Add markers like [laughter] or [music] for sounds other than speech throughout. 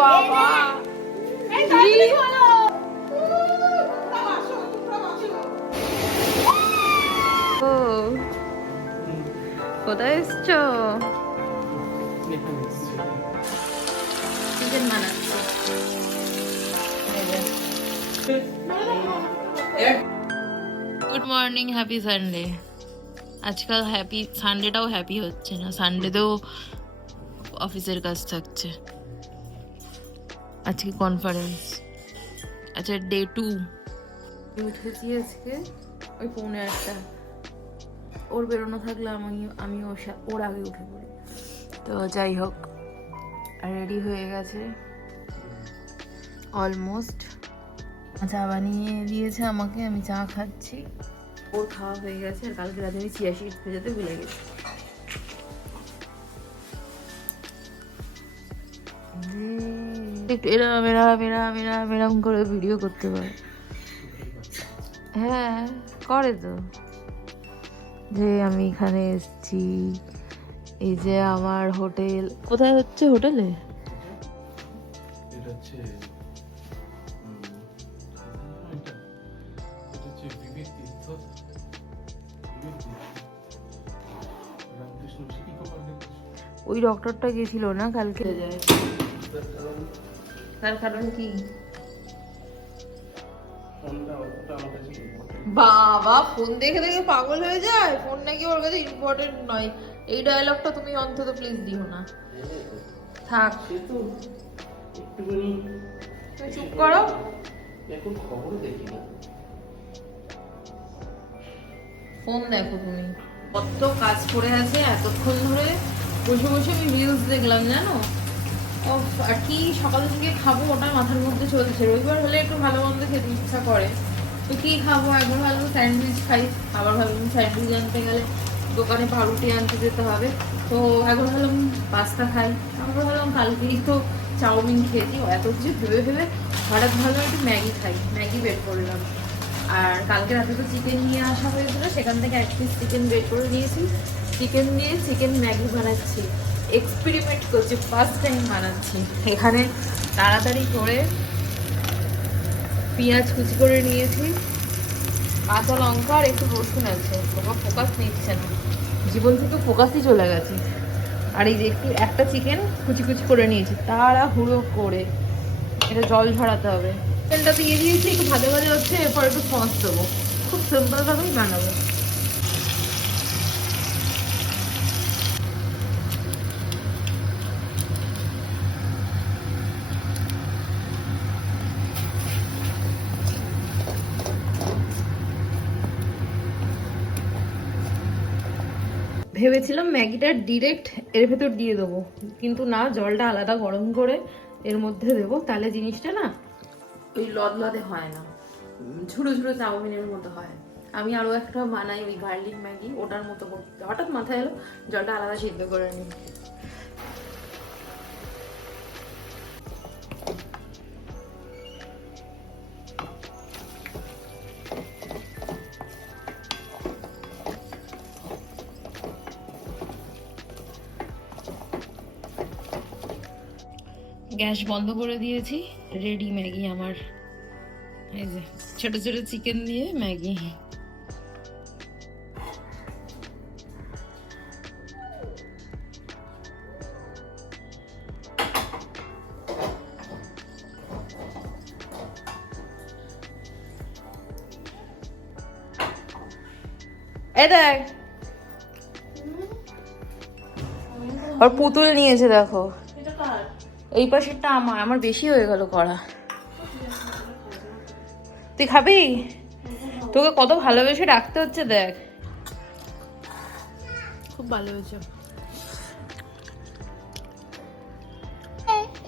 বাবা। কোথায় এসছো? চিকেন বানাচ্ছি গুড মর্নিং হ্যাপি সানডে আজকাল হ্যাপি সানডেটাও হ্যাপি হচ্ছে না। সানডেতেও অফিসের কাজ থাকছে। আজকে কনফারেন্স আচ্ছা ডে টু উঠেছি আজকে? ওই পৌনে একটা। ওর বেরোনো থাকলে আমি আমি ওর আগে উঠে পড়ি। তো যাই হোক রেডি হয়ে গেছে। অলমোস্ট চা বানিয়ে দিয়েছে আমাকে, আমি চা খাচ্ছি। ওর খাওয়া হয়ে গেছে, আর কালকে রাতে আমি চিয়া সিড ভেজাতে ভুলে গেছি। একটু এরম এরম এরম এরম এরম করে ভিডিও করতে পারে। হ্যাঁ করে তো। যে আমি এখানে এসেছি। এই যে আমার হোটেল। কোথায় হচ্ছে হোটেলে। ওই ডক্টরটা গেছিল না কালকে? যায় তার কারণ কি? বাবা ফোন দেখে দেখে পাগল হয়ে যায়? ফোন নাকি ওর কাছে ইম্পর্টেন্ট নয়। এই ডায়লগটা তুমি অন্তত প্লিজ দিও না। থাক। তুমি চুপ করো। এখন খবর দেখি না। ফোন দেখো তুমি। কত কাজ করে আছে এতক্ষণ ধরে। বসে বসে আমি রিলস দেখলাম জানো? ও আর কি সকাল থেকে খাব ওটা মাথার মধ্যে চলছে। রবিবার হলে একটু ভালো মন্দ খেতে ইচ্ছা করে। তো কি খাব? একবার ভালো স্যান্ডউইচ খাই। আবার ভাবলাম স্যান্ডউইচ আনতে গেলে দোকানে পাউরুটি আনতে যেতে হবে। তো একবার ভাবলাম পাস্তা খাই। আবার ভাবলাম কালকেই তো চাউমিন খেয়েছি। এত কিছু ভেবে ভেবে হঠাৎ ভাবলাম একটু ম্যাগি খাই। ম্যাগি বের করলাম। আর কালকে রাতে তো চিকেন নিয়ে আসা হয়েছিল। সেখান থেকে এক পিস চিকেন বের করে নিয়েছি। চিকেন দিয়ে চিকেন ম্যাগি বানাচ্ছি। এক্সপেরিমেন্ট করছি ফার্স্ট টাইম বানাচ্ছি। এখানে তাড়াতাড়ি করে পেঁয়াজ কুচি করে নিয়েছি কাঁচা লঙ্কা আর একটু রসুন আছে তোকে ফোকাস নিচ্ছে না। জীবন থেকে ফোকাসই চলে গেছে। আর এই যে একটু একটা চিকেন কুচি কুচি করে নিয়েছি তারা হুড়ো করে। এটা জল ঝরাতে হবে। চিকেনটা দিয়ে দিয়েছি একটু ভাজা ভাজা হচ্ছে এরপর একটু সস দেবো। খুব সিম্পল ভাবেই বানাবো। ভেবেছিলাম ম্যাগিটা ডিরেক্ট এর ভেতর দিয়ে দেবো। কিন্তু না, জলটা আলাদা গরম করে এর মধ্যে দেবো। তাহলে জিনিসটা না ওই লদলদে হয় না। ঝুড়ো ঝুড়ো চাউমিনের মতো হয়। আমি আরও একটা বানাই ওই গার্লিক ম্যাগি, ওটার মতো করতে। হঠাৎ মাথায় এলো, জলটা আলাদা সিদ্ধ করে নিই। গ্যাস বন্ধ করে দিয়েছি। রেডি ম্যাগি আমার। এই যে, ছোট ছোট চিকেন দিয়ে ম্যাগি এ ওর পুতুল নিয়েছে, দেখো। এই পাশেরটা আমার আমার বেশি হয়ে গেল করা তুই খাবি? তোকে কত ভালোবেসে রাখতে হচ্ছে দেখ। খুব ভালো হয়েছে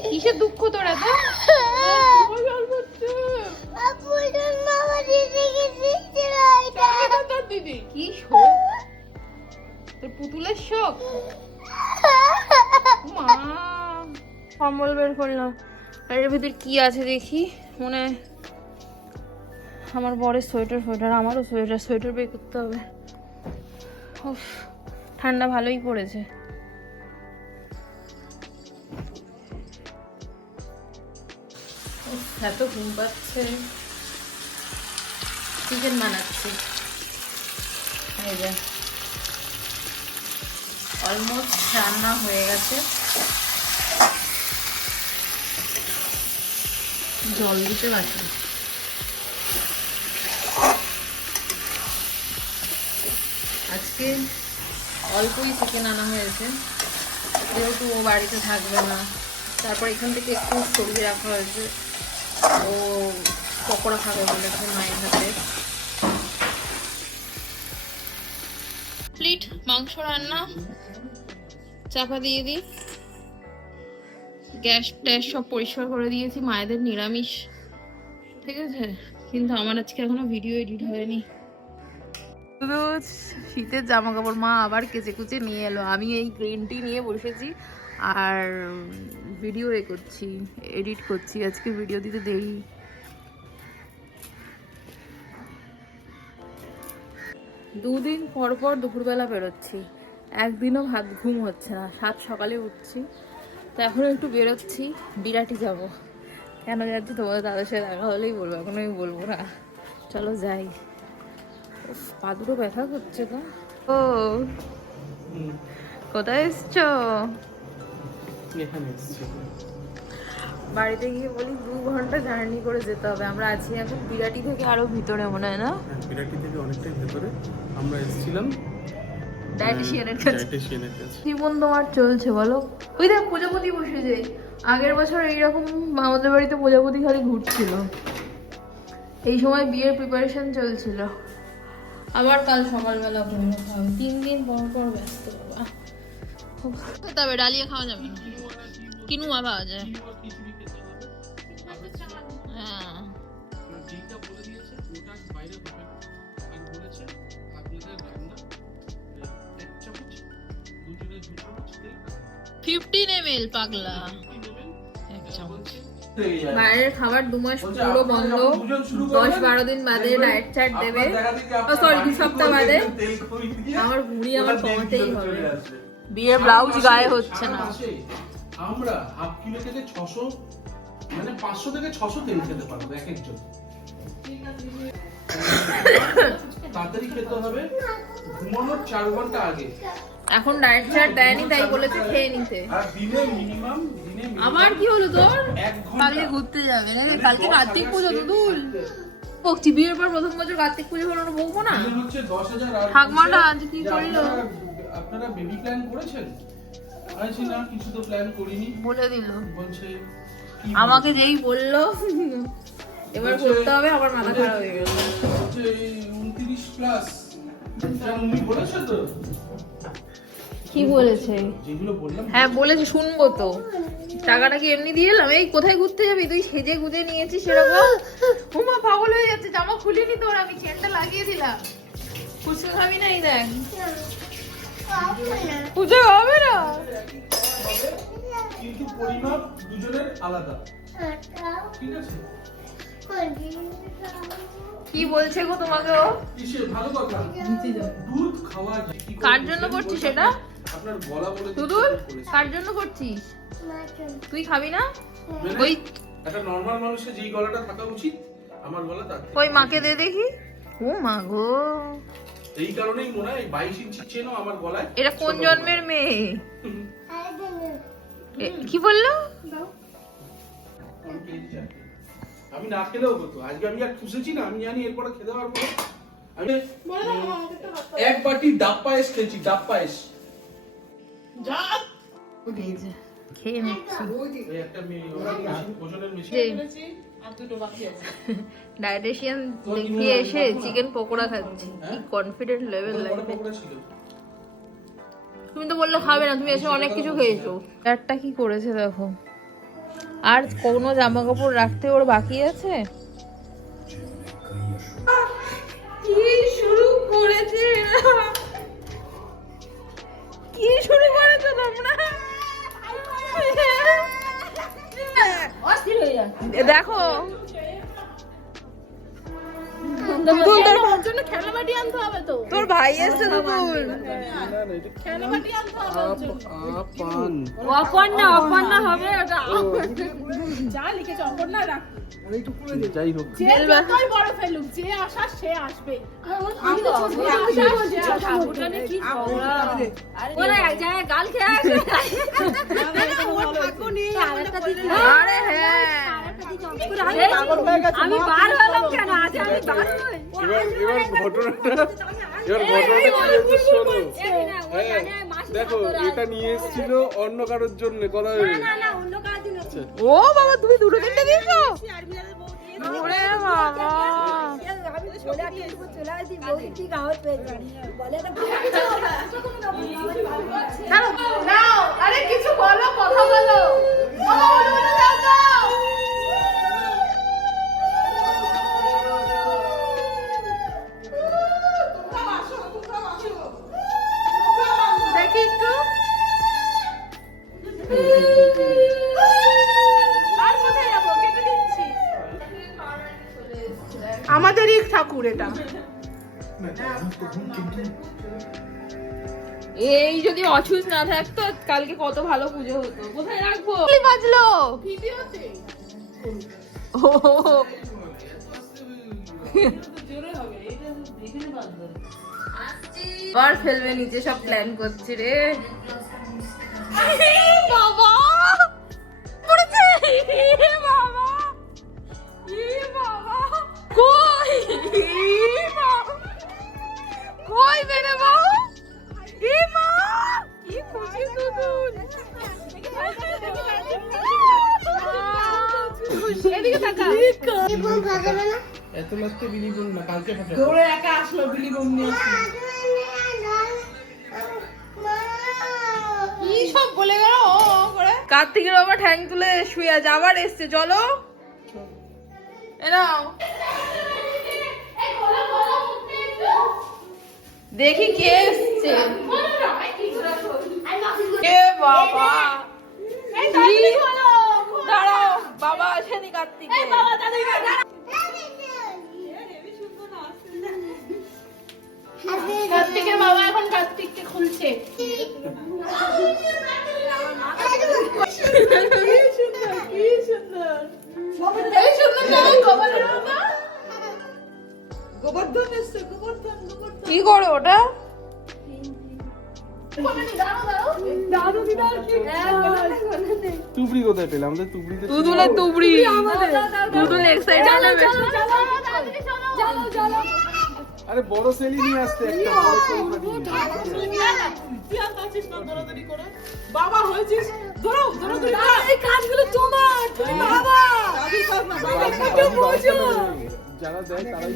কিসের দুঃখ তোর এত? দিদি কি শোক? তোর পুতুলের শোক? [laughs] মা। কম্বল বের করলাম। আর এর ভিতর কি আছে দেখি? মনে আমার বরের সোয়েটার সোয়েটার, আমারও সোয়েটার সোয়েটার বের করতে হবে। উফ, ঠান্ডা ভালোই পড়েছে। এত ঘুম পাচ্ছে। চিকেন বানাচ্ছি। অলমোস্ট রান্না হয়ে গেছে। জল দিতে বাকি। আজকে অল্পই চিকেন আনা হয়েছে। যেহেতু ও বাড়িতে থাকবে না, তারপর এখান থেকে একটু সরিয়ে রাখা হয়েছে। ও পকোড়া খাবে বলেছে মায়ের হাতে। প্লিট, মাংস রান্না। চাপা দিয়ে দিই। গ্যাস ট্যাস সব পরিষ্কার করে দিয়েছি, মায়েদের নিরামিষ, ঠিক আছে? কিন্তু আমার আজকে এখনও ভিডিও এডিট হয়নি। শুধু শীতের জামা কাপড় মা আবার কেচে কুচে নিয়ে এলো। আমি এই গ্রিন টি নিয়ে বসেছি আর ভিডিও এ করছি এডিট করছি। আজকে ভিডিও দিতে দেরি। দুদিন পর পর দুপুরবেলা বেরোচ্ছি। একদিনও ভাত ঘুম হচ্ছে না। সাত সকালে উঠছি। তো এখন একটু বেরোচ্ছি বিরাটি যাব। কেন যাচ্ছি তোমাদের তাদের সাথে দেখা হলেই বলব এখন আমি বলব না। চলো যাই। পা দুটো ব্যথা করছে তো ও কোথায় এসছো? বাড়িতে গিয়ে বলি দু ঘণ্টা জার্নি করে যেতে হবে। আমরা আছি এখন বিরাটি থেকে আরও ভিতরে মনে হয় না? হ্যাঁ, বিরাটি থেকে অনেকটাই ভেতরে। আমরা এসেছিলাম ডায়েটিশিয়ানের কাছে। জীবন তোমার চলছে বলো। ওই দেখ প্রজাপতি বসে বসেছে আগের বছর এইরকম আমাদের বাড়িতে প্রজাপতি খালি ঘুরছিল। এই সময় বিয়ের প্রিপারেশন চলছিল। আবার কাল সকালবেলা হবে তিন দিন পর পর ব্যস্ত, বাবা। তবে ডালিয়া খাওয়া যাবে কিনুয়া পাওয়া যায়। ফিফটিন এম এল পাগলা। এক চামচ। বাইরের খাবার দু মাস পুরো বন্ধ। দশ বারো দিন বাদে ডায়েট চার্ট দেবে। সরি দু সপ্তাহ বাদে। আমার ঘুড়ি আমার কমাতেই হবে। বিয়ের ব্লাউজ গায়ে হচ্ছে না। আমরা হাফ কিলো থেকে ছশো মানে পাঁচশো থেকে ছশো তেল খেতে পারব এক একজন। তাড়াতাড়ি খেতে হবে। ঘুমানোর চার ঘণ্টা আগে। এখন ডায়েট চার্ট দেয়নি তাই বলেছে খেয়ে নিতে। আর দিনে মিনিমাম দিনে minimum আমার কি হলো তোর? পাগলে ঘুরতে যাবে নাকি কালকে কার্তিক পুজো হাঁটতে। বকছি বিয়ের পর প্রথম বছর কার্তিক পুজো হলো না বকবো না? ঠাকমাটা আজ কি করল? আপনারা- বেবি প্ল্যান করেছেন? আছি না কিছু তো প্ল্যান করিনি। বলে দিল। বলছে আমাকে যেই বলল এবার বলছে- করতে হবে আমার মাথা খারাপ হয়ে গেল। 29 প্লাস উনি বলেছেন তো? কি বলেছে? যেগুলো বললাম হ্যাঁ বলেছে শুনব তো। টাকাটা কি এমনি দিয়ে এলাম? এই কোথায় ঘুরতে যাবি? তুই সেজে গুজে নিয়েছিস সেরকম? উমা পাগল হয়ে যাচ্ছে জামা খুলিনি তোর আমি চেনটা লাগিয়ে দিলাম। ফুচকা খাবি না এই দেখ। পুজো হবে না? কিন্তু পরিমাপ দুজনের আলাদা। ঠিক আছে? কি বলছে গো তোমাকে ও? ভালো কথা। দুধ খাওয়া করে জন্য? করছিস সেটা? আপনার গলা বলে ঠিক কার জন্য করছিস? তুই খাবি না? মানে ওই একটা নর্মাল মানুষের যেই গলাটা থাকা উচিত আমার গলা তার ওই মাকে দে দেখি। ও মা গো। এই কারণেই মনে হয় বাইশ ইঞ্চি চেনও আমার গলায় এটা কোন জন্মের মেয়ে? এ, কি বলল? আমি না খেলেও হতো। আজকে আমি আর খুশেছি না আমি জানি এরপরে খেতে পারব না। আমি এক বাটি ডাব পায়েস খেয়েছি ডাব পায়েস। খেয়ে নিচ্ছি ডায়েটিশিয়ান দেখিয়ে এসে চিকেন পকোড়া খাচ্ছি। কি কনফিডেন্ট লেভেল লাগবে? তুমি তো বললে খাবে না তুমি এসে অনেক কিছু খেয়েছো। একটা কি করেছে দেখো? আর কোনো জামা কাপড় রাখতে ওর বাকি আছে? কি শুরু করেছে? কি শুরু করেছ তোমরা? দেখো। তোর আনতে হবে তো। তোর ভাই এসছে দুদুল খেলাবাটি আনতে হবে। আপ অপর্ণা অপর্ণা হবে ওটা। যা লিখেছে অপর্ণা রাখ। যাই হোক। যতই বড় ফেলুক যে আসা সে আসবে। ওরা এক জায়গায় গাল খেয়ে আসে আরে হ্যাঁ। আমি বার হলাম কেন? আজ আমি বার হই। এবার এবার ঘটনাটা এবার ঘটনাটা কি হয়েছে শোনো। হ্যাঁ দেখো এটা নিয়ে এসেছিল অন্য কারোর জন্য কথা হয়ে না না অন্য কাজ দিন ও বাবা তুমি দুটো তিনটে দিয়েছ? ওরে বাবা। আরে কিছু বলো কথা এই যদি অছুস না থাকতো কালকে কত ভালো পুজো হতো। কোথায় রাখব? কি বাজলো? ও আবার ফেলবে নিচে সব প্ল্যান করছে রে। বাবা! বাবা! কই? এত মাত্র বিলি না কালকে পাঠাবো। দৌড়ে একা আসলো বিলি বোম নিয়ে কি সব বলে গেল? ও ও করে। কার্তিকের বাবা ঠ্যাং তুলে শুয়ে আছে আবার এসছে চলো। এ নাও। দেখি কে এসছে। কে বাবা? দাঁড়াও বাবা আসেনি কার্তিকে। কার্তিকের বাবা এখন কার্তিককে খুলছে। এই সুন্দর না, গোপালের বাবা? কি করে ওটা? তুবড়ি কোথায় পেলাম আমাদের তুবড়িতে দুদুলে তুবড়ি। দুদুল এক্সাইটেড হবে আরে বড় সেলি নিয়ে আসতে একটা বড় সেলি পাঠিয়ে বাবা হয়েছিস? ধরো ধরো ধরো। এই কাজগুলো তোমার তুমি বাবা। যারা দেয় তারাই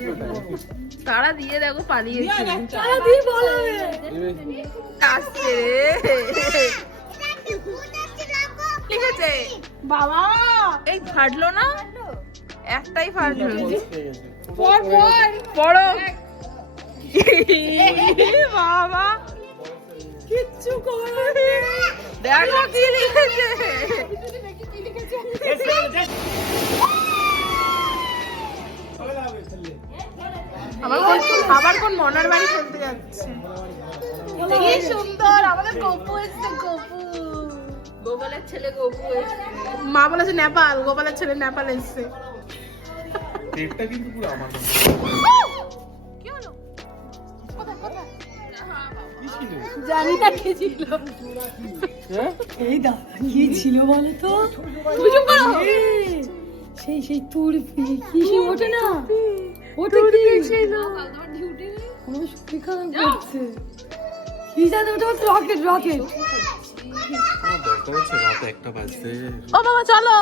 তারা দিয়ে দেখো পালিয়েছে তারা দিয়ে বলো। আসছে লিখেছে। বাবা। এই ফাটলো না? একটাই ফাটলো। পড়ো। [laughs] বাবা। কিচ্ছু করে দেখো কি লিখেছে। কোন আবার কোন মনার বাড়ি শুনতে যাচ্ছে। কি সুন্দর আমাদের গপু এসছে গপু। গোপালের ছেলে গপু মা বলেছে নেপাল গোপালের ছেলে নেপাল এসছে। কিন্তু পুরো আমার জানি না কে ছিল? হ্যাঁ? এই দা কি ছিল বলো তো? তুমি চুপ করো। সেই সেই তুরপি কি সে ওঠে না? ওটা কি? খারাপ করছে। জানো ওটা রকেট রকেট ও বাবা চলো।